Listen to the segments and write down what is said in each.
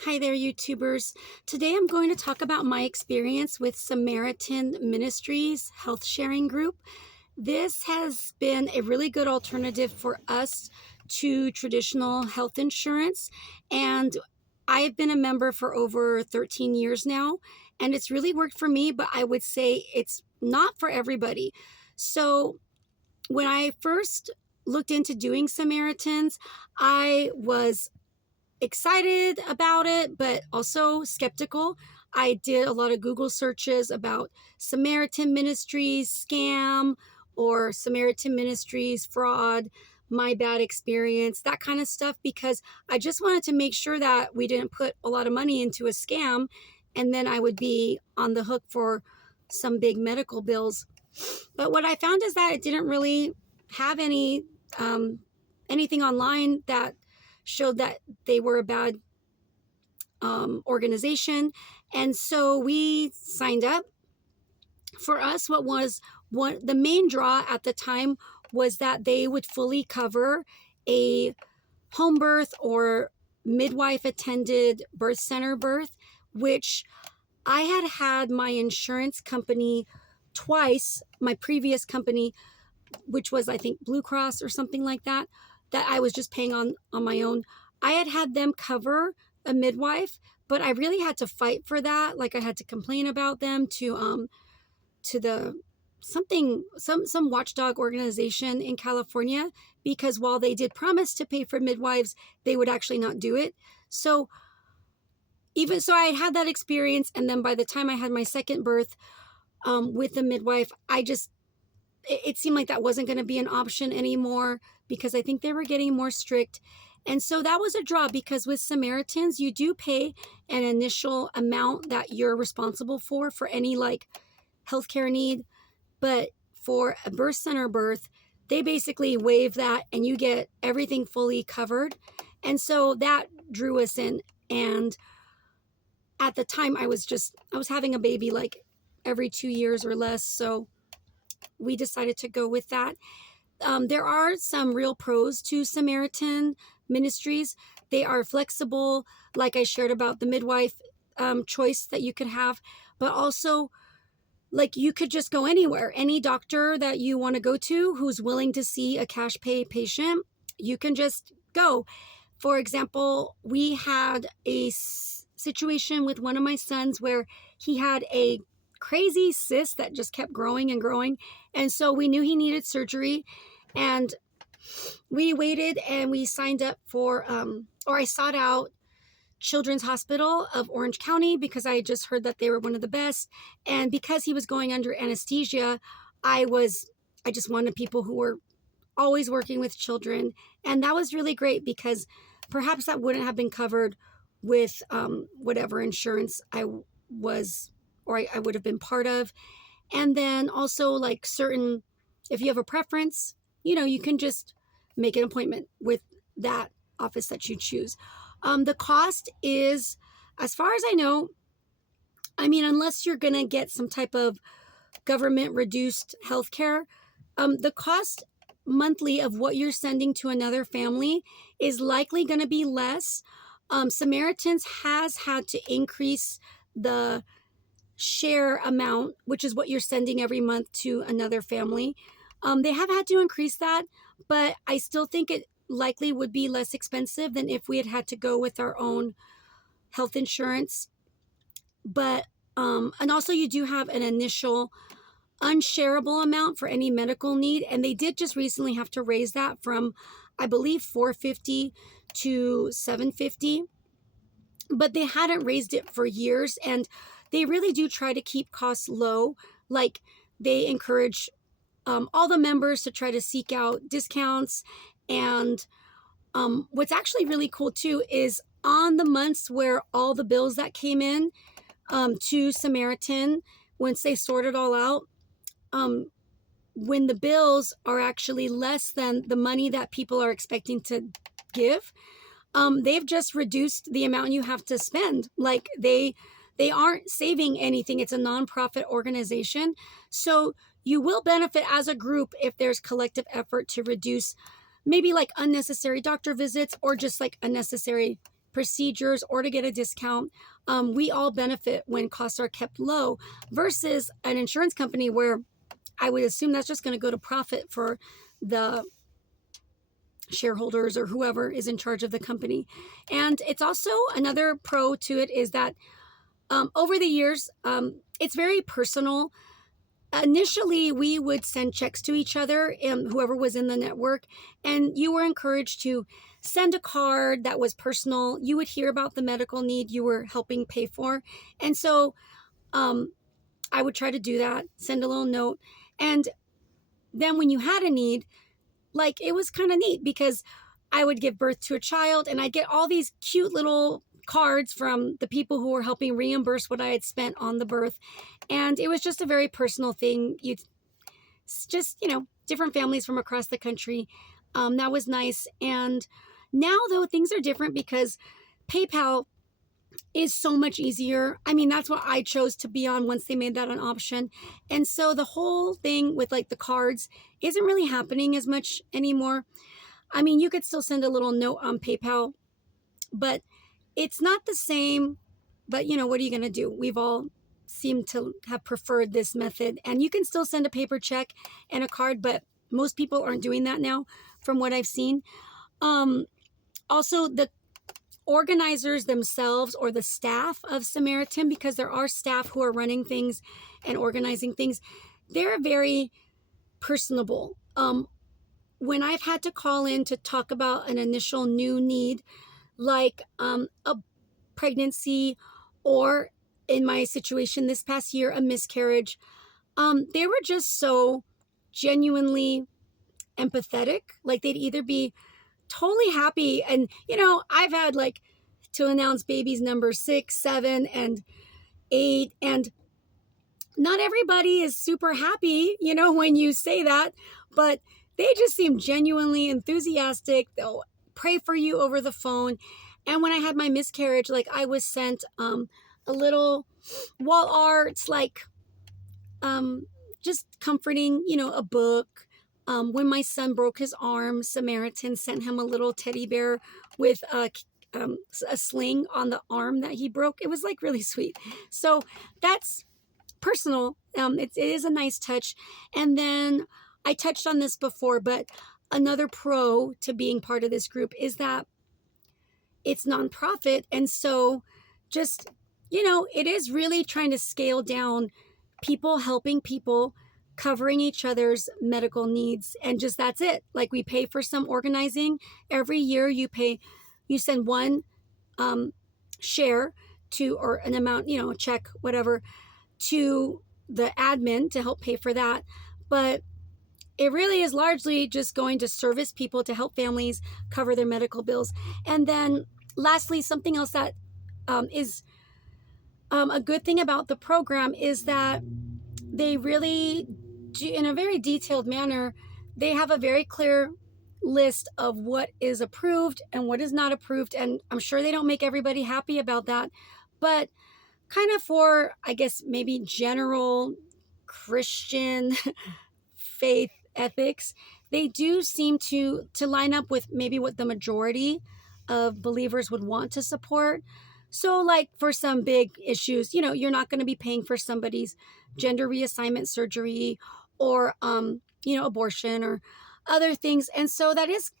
Hi there, YouTubers. Today I'm going to talk about my experience with Samaritan Ministries Health Sharing Group. This has been a really good alternative for us to traditional health insurance, and I've been a member for over 13 years now, and it's really worked for me, but I would say it's not for everybody. So when I first looked into doing Samaritans, I was excited about it, but also skeptical. I did a lot of Google searches about Samaritan Ministries scam or Samaritan Ministries fraud, my bad experience, that kind of stuff, because I just wanted to make sure that we didn't put a lot of money into a scam and then I would be on the hook for some big medical bills. But what I found is that it didn't really have um, anything online that showed that they were a bad organization. And so we signed up. For us, what the main draw at the time was that they would fully cover a home birth or midwife attended birth center birth, which I had my insurance company twice, my previous company, which was I think Blue Cross or something like that, that I was just paying on my own. I had them cover a midwife, but I really had to fight for that. Like I had to complain about them to the some watchdog organization in California, because while they did promise to pay for midwives, they would actually not do it. So even so, I had that experience, and then by the time I had my second birth with the midwife, it seemed like that wasn't going to be an option anymore because I think they were getting more strict. And so that was a draw, because with Samaritans, you do pay an initial amount that you're responsible for any like healthcare need. But for a birth center birth, they basically waive that and you get everything fully covered. And so that drew us in. And at the time, I was having a baby like every 2 years or less. So we decided to go with that. There are some real pros to Samaritan Ministries. They are flexible, like I shared about the midwife choice that you could have, but also like you could just go anywhere. Any doctor that you want to go to who's willing to see a cash pay patient, you can just go. For example, we had a situation with one of my sons where he had a crazy cyst that just kept growing and growing. And so we knew he needed surgery. And we waited and we signed up for, or I sought out Children's Hospital of Orange County because I had just heard that they were one of the best. And because he was going under anesthesia, I just wanted people who were always working with children. And that was really great because perhaps that wouldn't have been covered with whatever insurance I would have been part of. And then also like if you have a preference, you can just make an appointment with that office that you choose. The cost is, as far as I know, unless you're going to get some type of government reduced healthcare, the cost monthly of what you're sending to another family is likely going to be less. Samaritans has had to increase the share amount, which is what you're sending every month to another family. They have had to increase that, but I still think it likely would be less expensive than if we had to go with our own health insurance. But and also you do have an initial unshareable amount for any medical need, and they did just recently have to raise that from, I believe, $450 to $750, but they hadn't raised it for years, and they really do try to keep costs low. Like they encourage all the members to try to seek out discounts. And what's actually really cool too is on the months where all the bills that came in to Samaritan, once they sort it all out, when the bills are actually less than the money that people are expecting to give, they've just reduced the amount you have to spend. Like they aren't saving anything. It's a nonprofit organization. So you will benefit as a group if there's collective effort to reduce maybe like unnecessary doctor visits or just like unnecessary procedures or to get a discount. We all benefit when costs are kept low versus an insurance company where I would assume that's just going to go to profit for the shareholders or whoever is in charge of the company. And it's also another pro to it is that over the years, it's very personal. Initially, we would send checks to each other, whoever was in the network, and you were encouraged to send a card that was personal. You would hear about the medical need you were helping pay for. And so I would try to do that, send a little note. And then when you had a need, like it was kind of neat because I would give birth to a child and I'd get all these cute little cards from the people who were helping reimburse what I had spent on the birth. And it was just a very personal thing. You just, different families from across the country. That was nice. And now, though, things are different because PayPal is so much easier. I mean, that's what I chose to be on once they made that an option. And so the whole thing with like the cards isn't really happening as much anymore. I mean, you could still send a little note on PayPal, but it's not the same. But, what are you going to do? We've all seemed to have preferred this method. And you can still send a paper check and a card, but most people aren't doing that now from what I've seen. Also, the organizers themselves or the staff of Samaritan, because there are staff who are running things and organizing things, they're very personable. When I've had to call in to talk about an initial new need, like a pregnancy or in my situation this past year, a miscarriage, they were just so genuinely empathetic. Like they'd either be totally happy. And, I've had like to announce babies number 6, 7, and 8. And not everybody is super happy, when you say that, but they just seem genuinely enthusiastic. They'll pray for you over the phone. And when I had my miscarriage, like I was sent a little wall art, like just comforting, a book. When my son broke his arm, Samaritan sent him a little teddy bear with a sling on the arm that he broke. It was like really sweet. So that's personal. It is a nice touch. And then I touched on this before, but another pro to being part of this group is that it's nonprofit. And so just, it is really trying to scale down people helping people, covering each other's medical needs. And just that's it. Like we pay for some organizing. Every year you send one share to, or an amount, a check, whatever, to the admin to help pay for that. But it really is largely just going to service people to help families cover their medical bills. And then lastly, something else that is a good thing about the program is that they really do, in a very detailed manner, they have a very clear list of what is approved and what is not approved. And I'm sure they don't make everybody happy about that, but kind of for, I guess, maybe general Christian faith ethics, they do seem to line up with maybe what the majority of believers would want to support. So like for some big issues, you're not going to be paying for somebody's gender reassignment surgery or, abortion or other things. And so that is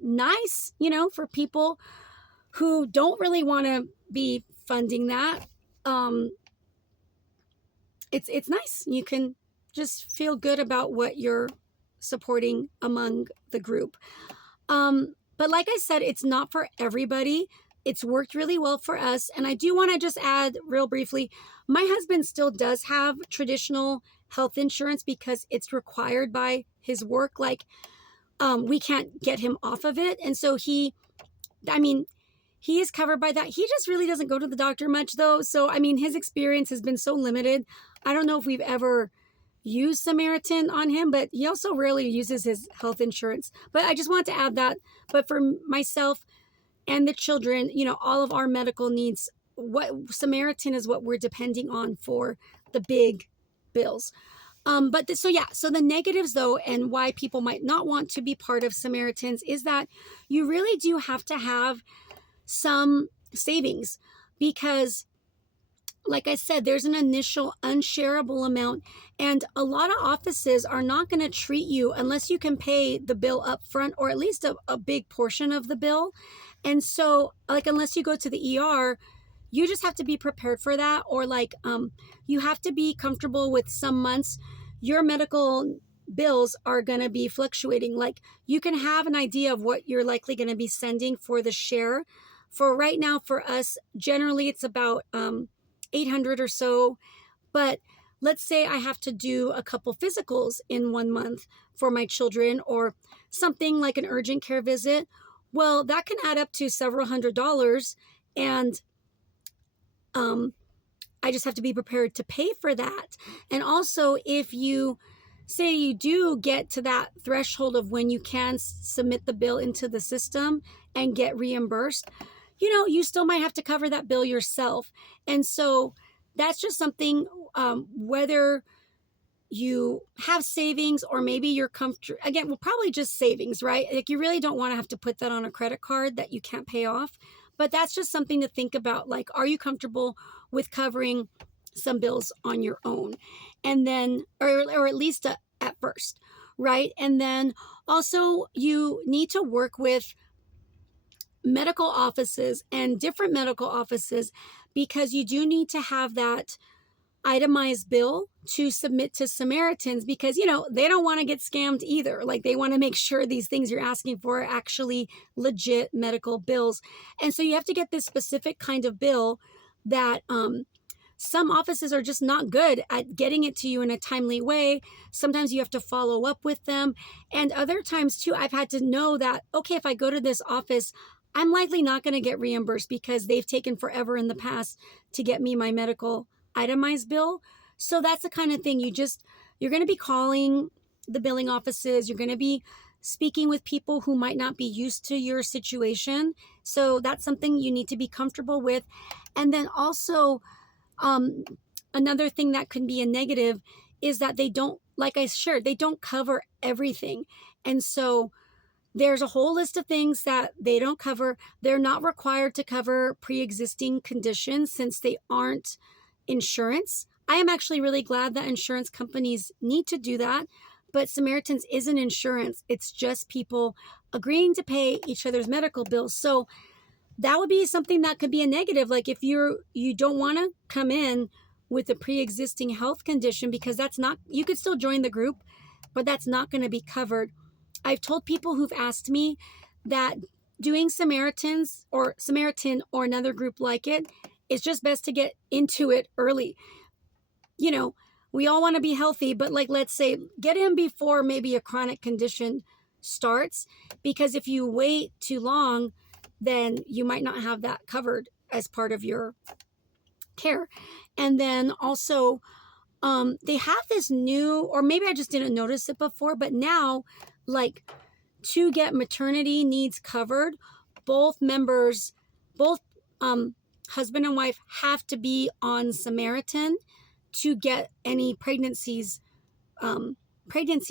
nice, for people who don't really want to be funding that. It's nice. You can just feel good about what you're supporting among the group. But like I said, it's not for everybody. It's worked really well for us. And I do want to just add real briefly, my husband still does have traditional health insurance because it's required by his work. Like, we can't get him off of it. And so he is covered by that. He just really doesn't go to the doctor much though. So, his experience has been so limited. I don't know if we've ever used Samaritan on him, but he also rarely uses his health insurance. But I just want to add that. But for myself and the children, all of our medical needs, what Samaritan is what we're depending on for the big bills. So the negatives though, and why people might not want to be part of Samaritans is that you really do have to have some savings, because like I said, there's an initial unshareable amount, and a lot of offices are not going to treat you unless you can pay the bill up front, or at least a big portion of the bill. And so, like, unless you go to the ER, you just have to be prepared for that. Or like, you have to be comfortable with some months your medical bills are going to be fluctuating. Like, you can have an idea of what you're likely going to be sending for the share. For right now, for us, generally it's about 800 or so. But let's say I have to do a couple physicals in 1 month for my children, or something like an urgent care visit. Well, that can add up to several $100s. And I just have to be prepared to pay for that. And also, if you say you do get to that threshold of when you can submit the bill into the system and get reimbursed, you still might have to cover that bill yourself. And so that's just something, whether you have savings or maybe you're comfortable, again, well, probably just savings, right? Like, you really don't want to have to put that on a credit card that you can't pay off. But that's just something to think about. Like, are you comfortable with covering some bills on your own? And then, or at least at first, right? And then also, you need to work with medical offices and different medical offices, because you do need to have that itemized bill to submit to Samaritans, because they don't want to get scammed either. Like, they want to make sure these things you're asking for are actually legit medical bills. And so you have to get this specific kind of bill that some offices are just not good at getting it to you in a timely way. Sometimes you have to follow up with them, and other times too, I've had to know that, okay, if I go to this office, I'm likely not going to get reimbursed because they've taken forever in the past to get me my medical itemized bill. So that's the kind of thing you're going to be calling the billing offices. You're going to be speaking with people who might not be used to your situation. So that's something you need to be comfortable with. And then also, another thing that can be a negative is that they don't, like I shared, they don't cover everything. And so there's a whole list of things that they don't cover. They're not required to cover pre-existing conditions since they aren't insurance. I am actually really glad that insurance companies need to do that, but Samaritans isn't insurance. It's just people agreeing to pay each other's medical bills. So that would be something that could be a negative. Like, if you don't want to come in with a pre-existing health condition, because you could still join the group, but that's not going to be covered. I've told people who've asked me that doing Samaritan or another group like it is just best to get into it early. We all want to be healthy, but like, let's say, get in before maybe a chronic condition starts, because if you wait too long, then you might not have that covered as part of your care. And then also, they have this new, or maybe I just didn't notice it before, but now, like, to get maternity needs covered, both husband and wife have to be on Samaritan to get any pregnancy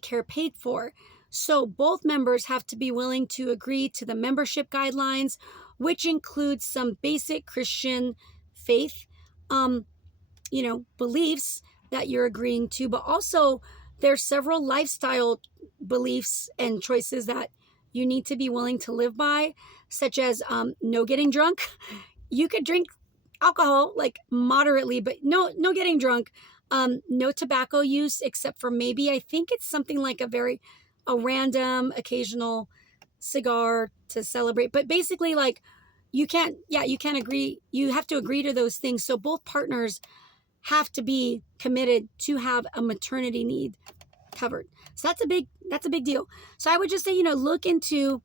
care paid for. So both members have to be willing to agree to the membership guidelines, which includes some basic Christian faith, beliefs that you're agreeing to, but also there's several lifestyle beliefs and choices that you need to be willing to live by, such as no getting drunk. You could drink alcohol, like, moderately, but no getting drunk. No tobacco use, except for maybe, I think it's something like a random occasional cigar to celebrate. But basically, like, you can't agree. You have to agree to those things. So both partners have to be committed to have a maternity need covered. So that's a big deal. So I would just say, look into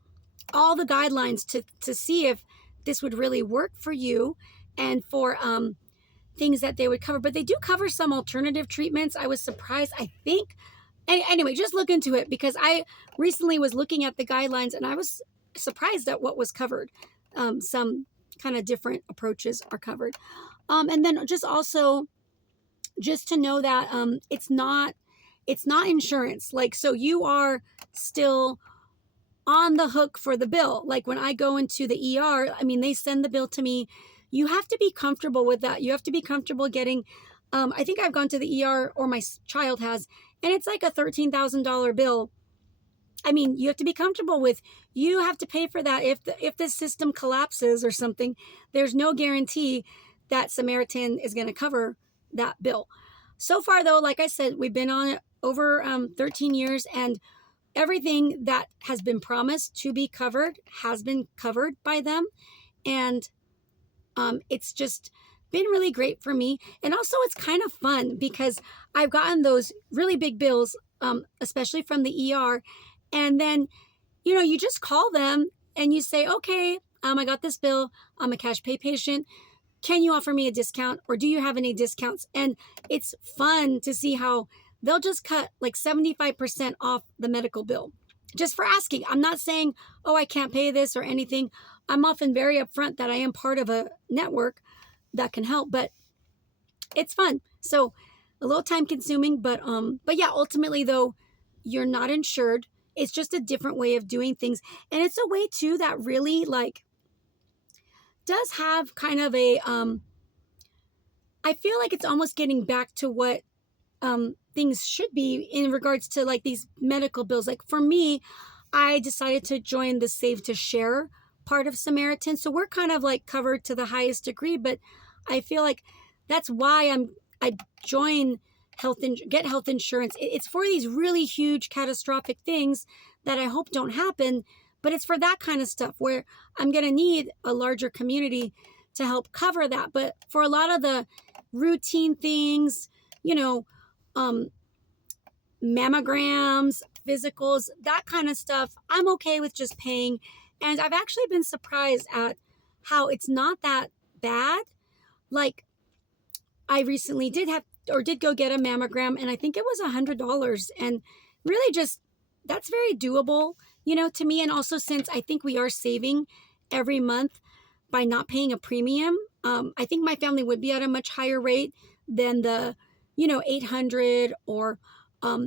all the guidelines to see if this would really work for you, and for things that they would cover. But they do cover some alternative treatments. I was surprised. I think, anyway, just look into it, because I recently was looking at the guidelines and I was surprised at what was covered. Some kind of different approaches are covered. And then just to know that it's not insurance. Like, so you are still on the hook for the bill. Like when I go into the ER, I mean, they send the bill to me. You have to be comfortable with that. You have to be comfortable getting, I think I've gone to the ER, or my child has, and it's like a $13,000 bill. I mean, you have to be comfortable with, you have to pay for that. If the system collapses or something, there's no guarantee that Samaritan is going to cover that bill. So far, though, like I said, we've been on it over 13 years, and everything that has been promised to be covered has been covered by them. And it's just been really great for me. And also, it's kind of fun because I've gotten those really big bills, especially from the ER. And then, you just call them and you say, okay, I got this bill. I'm a cash pay patient. Can you offer me a discount, or do you have any discounts? And it's fun to see how they'll just cut like 75% off the medical bill just for asking. I'm not saying, oh, I can't pay this or anything. I'm often very upfront that I am part of a network that can help, but it's fun. So a little time consuming, but yeah, ultimately though, you're not insured. It's just a different way of doing things. And it's a way too that really like does have kind of a, I feel like it's almost getting back to what things should be in regards to like these medical bills. Like for me, I decided to join the Save to Share part of Samaritan. So we're kind of like covered to the highest degree, but I feel like that's why I join get health insurance. It's for these really huge catastrophic things that I hope don't happen, but it's for that kind of stuff where I'm going to need a larger community to help cover that. But for a lot of the routine things, mammograms, physicals, that kind of stuff, I'm okay with just paying. And I've actually been surprised at how it's not that bad. Like I recently did go get a mammogram, and I think it was $100, and really just, that's very doable, to me. And also, since I think we are saving every month by not paying a premium, I think my family would be at a much higher rate than the, 800 or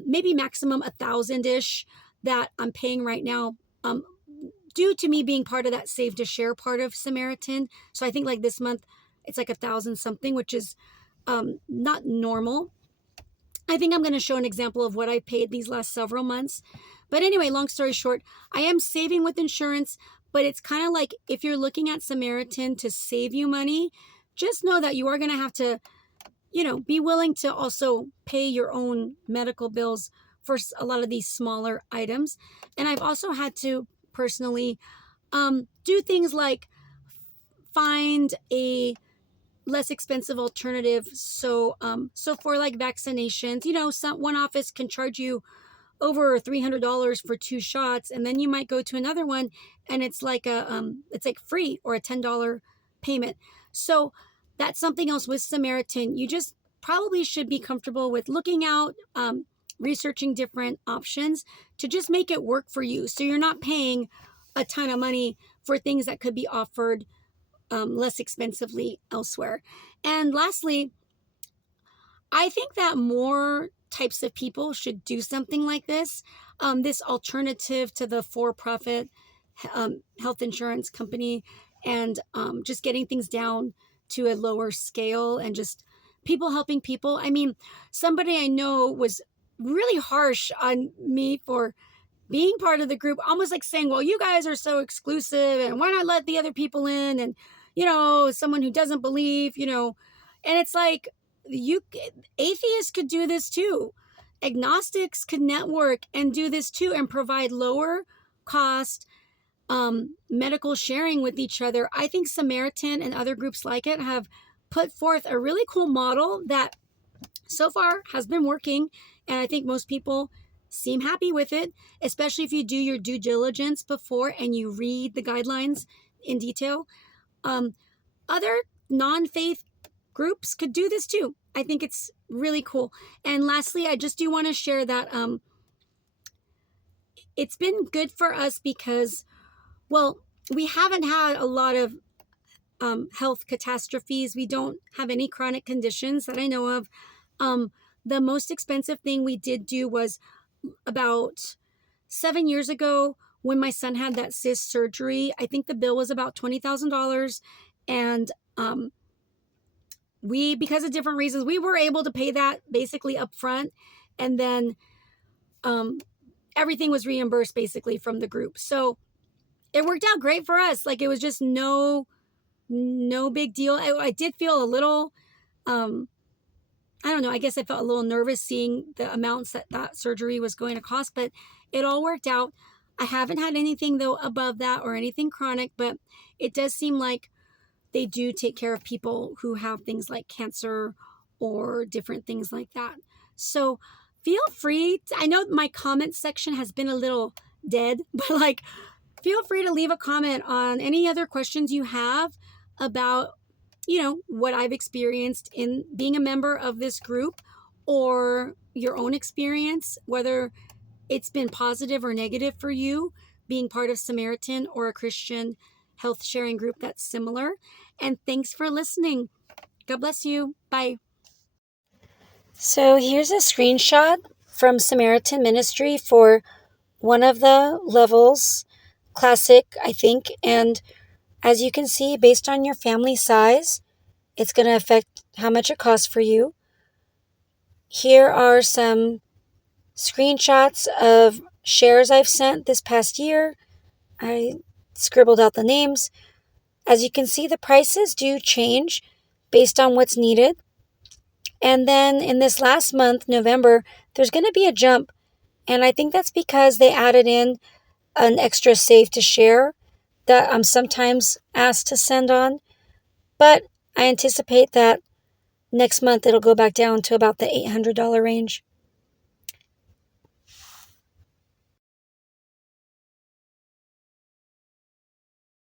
maybe maximum 1,000-ish that I'm paying right now, due to me being part of that Save to Share part of Samaritan. So I think like this month it's like 1,000 something, which is not normal. I think I'm going to show an example of what I paid these last several months. But anyway, long story short, I am saving with insurance, but it's kind of like if you're looking at Samaritan to save you money, just know that you are going to have to, be willing to also pay your own medical bills for a lot of these smaller items. And I've also had to personally do things like find a less expensive alternative. So for like vaccinations, one office can charge you over $300 for 2 shots, and then you might go to another one and it's like it's like free or a $10 payment. So that's something else with Samaritan. You just probably should be comfortable with looking out, researching different options to just make it work for you. So you're not paying a ton of money for things that could be offered less expensively elsewhere. And lastly, I think that more types of people should do something like this. This alternative to the for-profit health insurance company, and just getting things down to a lower scale and just people helping people. I mean, somebody I know was really harsh on me for being part of the group, almost like saying, well, you guys are so exclusive and why not let the other people in? And, someone who doesn't believe, and it's like, atheists could do this too. Agnostics could network and do this too and provide lower cost medical sharing with each other. I think Samaritan and other groups like it have put forth a really cool model that so far has been working. And I think most people seem happy with it, especially if you do your due diligence before and you read the guidelines in detail. Other non-faith groups could do this too. I think it's really cool. And lastly, I just do want to share that it's been good for us because, well, we haven't had a lot of health catastrophes. We don't have any chronic conditions that I know of. The most expensive thing we did do was about 7 years ago, when my son had that cyst surgery. I think the bill was about $20,000. And we, because of different reasons, we were able to pay that basically up front. And then everything was reimbursed basically from the group. So it worked out great for us. Like, it was just no big deal. I did feel a little, I don't know, I guess I felt a little nervous seeing the amounts that surgery was going to cost, but it all worked out. I haven't had anything though above that or anything chronic, but it does seem like they do take care of people who have things like cancer or different things like that. So feel free. I know my comment section has been a little dead, but like, feel free to leave a comment on any other questions you have about, what I've experienced in being a member of this group, or your own experience, whether it's been positive or negative for you being part of Samaritan or a Christian health sharing group that's similar. And thanks for listening. God bless you. Bye. So here's a screenshot from Samaritan Ministry for one of the levels, classic, I think. And as you can see, based on your family size, it's going to affect how much it costs for you. Here are some screenshots of shares I've sent this past year. I scribbled out the names. As you can see, the prices do change based on what's needed. And then in this last month, November, there's going to be a jump. And I think that's because they added in an extra save to share that I'm sometimes asked to send on. But I anticipate that next month it'll go back down to about the $800 range.